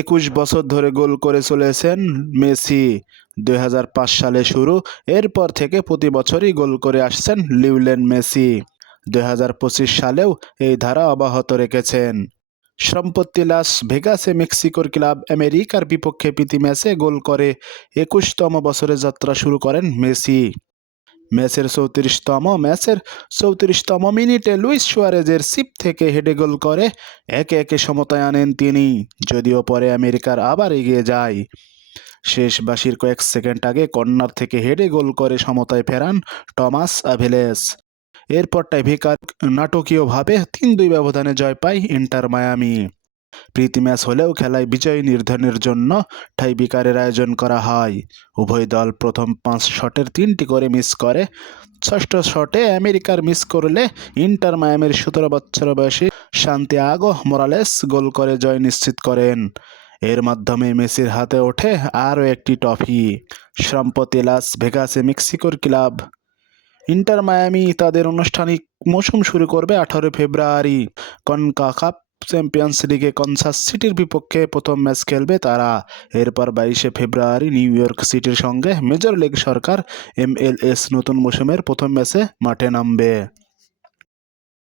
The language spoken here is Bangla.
একুশ বছর ধরে গোল করে চলেছেন মেসি। দু হাজার পাঁচ সালে শুরু, এরপর থেকে প্রতি বছরই গোল করে আসছেন লিউলেন মেসি। দু হাজার পঁচিশ সালেও এই ধারা অব্যাহত রেখেছেন। সম্পত্তি লাস ভেগাসে মেক্সিকোর ক্লাব আমেরিকার বিপক্ষে প্রীতি ম্যাচে গোল করে একুশতম বছরে যাত্রা শুরু করেন মেসি। ম্যাচের চৌত্রিশতম ম্যাচের চৌত্রিশতম মিনিটে লুইস সুয়ারেজের সিপ থেকে হেডে গোল করে একে একে সমতায় আনেন তিনি, যদিও পরে আমেরিকার আবার এগিয়ে যায়। শেষ বাসির কয়েক সেকেন্ড আগে কর্নার থেকে হেডে গোল করে সমতায় ফেরান টমাস আভেলেস। এরপর টাইভিকার নাটকীয়ভাবে তিন দুই ব্যবধানে জয় পায় ইন্টার মায়ামি। প্রীতি ম্যাচ হলেও খেলায় বিজয় নির্ধারণের জন্য টাইবিকারের আয়োজন করা হয়। উভয় দল প্রথম পাঁচ শটের তিনটি করে মিস করে। ষষ্ঠ শটে আমেরিকার মিস করলে ইন্টার মায়ামির সতেরো বছর বয়সী শান্তি শান্তিয়াগো মোরালেস গোল করে জয় নিশ্চিত করেন। এর মাধ্যমে মেসির হাতে ওঠে আরও একটি ট্রফি। সম্প্রতি লাস ভেগাসে মেক্সিকোর ক্লাব। ইন্টার মায়ামি তাদের আনুষ্ঠানিক মৌসুম শুরু করবে আঠারো ফেব্রুয়ারি। কনকাকাপ চ্যাম্পিয়ন্স লিগে কনসাস সিটির বিপক্ষে প্রথম ম্যাচ খেলবে তারা। এরপর বাইশে ফেব্রুয়ারি নিউ ইয়র্ক সিটির সঙ্গে মেজর লিগ সরকার এমএলএস নতুন মৌসুমের প্রথম ম্যাচে মাঠে নামবে।